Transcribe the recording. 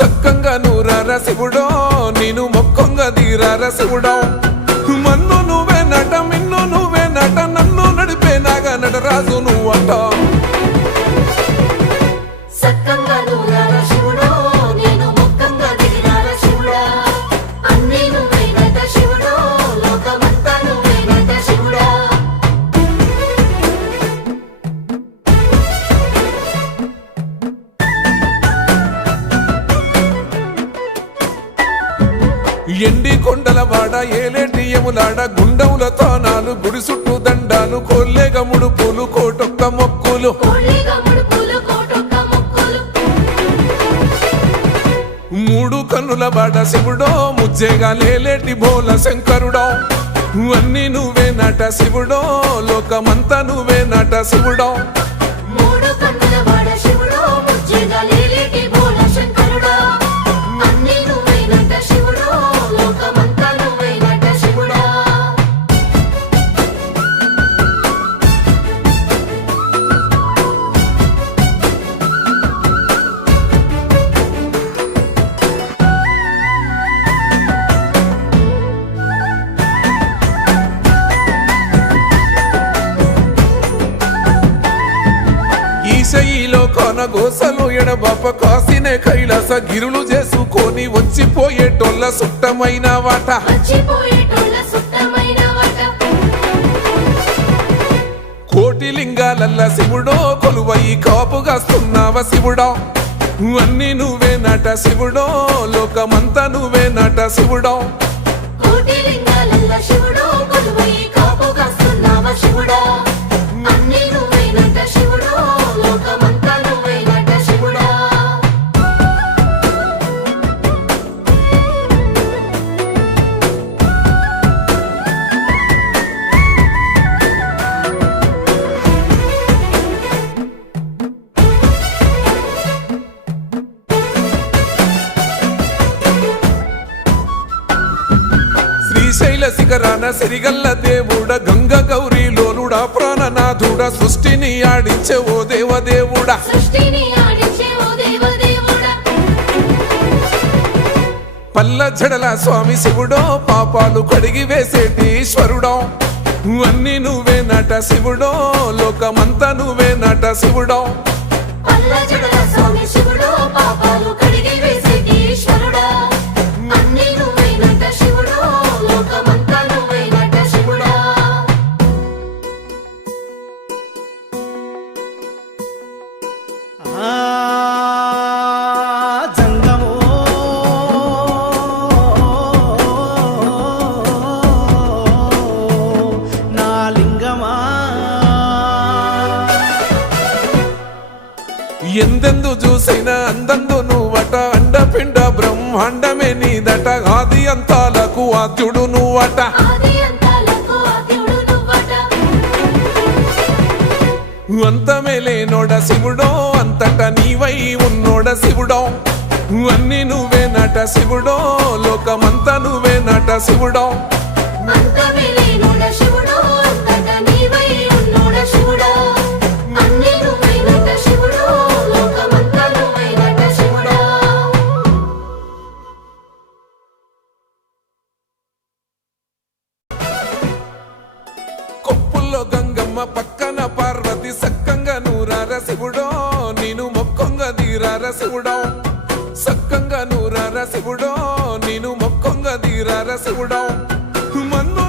సక్కంగా నూరార శివుడో నేను మొక్కంగా దీరార శివుడో మన్ను నువ్వే నట మిన్ను నువ్వే నట నన్ను నడిపే నాగా నటరాజు నువ్వంట ఎండి కొండల వాడ ఏలేటి యములాడ గుండముల తానాలు గుడి చుట్టూ దండాలు కొల్లేగ ముడుపులు కోటొక్క మొక్కులు మూడు కన్నుల వాడ శివుడో ముజ్జేగా లేలేటి బోల శంకరుడో అన్ని నువ్వే నట శివుడో లోకమంతా నువ్వే నట శివుడో ఈశయిలో కొనగోసలు ఎడబాప కాసినే కైలాస గిరులు చేసుకొని వచ్చిపోయేటోళ్ళ సుట్టమైన వాట కోటి లింగాలల్ల శివుడో కొలువయి కాపుగాస్తున్నావ శివుడో అన్ని నువ్వే నట శివుడో లోకమంతా నువ్వే నట శివుడో శ్రీశైల శిఖరాన సిరిగల్ల దేవుడ గంగ గౌరీ లోలుడా ప్రాణనాథుడ సృష్టిని ఆడించే ఓ దేవదేవుడా పల్ల జడల స్వామి శివుడో పాపాలు కడిగి వేసేటి ఈశ్వరుడో అన్ని నువ్వే నట శివుడో లోకమంతా నువ్వే నట శివుడో ఎందెందు చూసైనా అందందు నువ్వట అండపిండ బ్రహ్మాండమే నీదట ఆది అంతాలకు ఆద్యుడు నువ్వట అంతమే లేనోడ శివుడో అంతట నీవై ఉన్నోడ శివుడో అన్ని నువ్వే నట శివుడో లోకమంతా నువ్వే నట శివుడో కొప్పుల్లో గంగమ్మ పక్కన పార్వతి సక్కంగా నూరార శివుడో నేను మొక్కంగా దీరార శివుడో సక్కంగా నూరార శివుడో నేను మొక్కంగా దీరార శివుడో మన్ను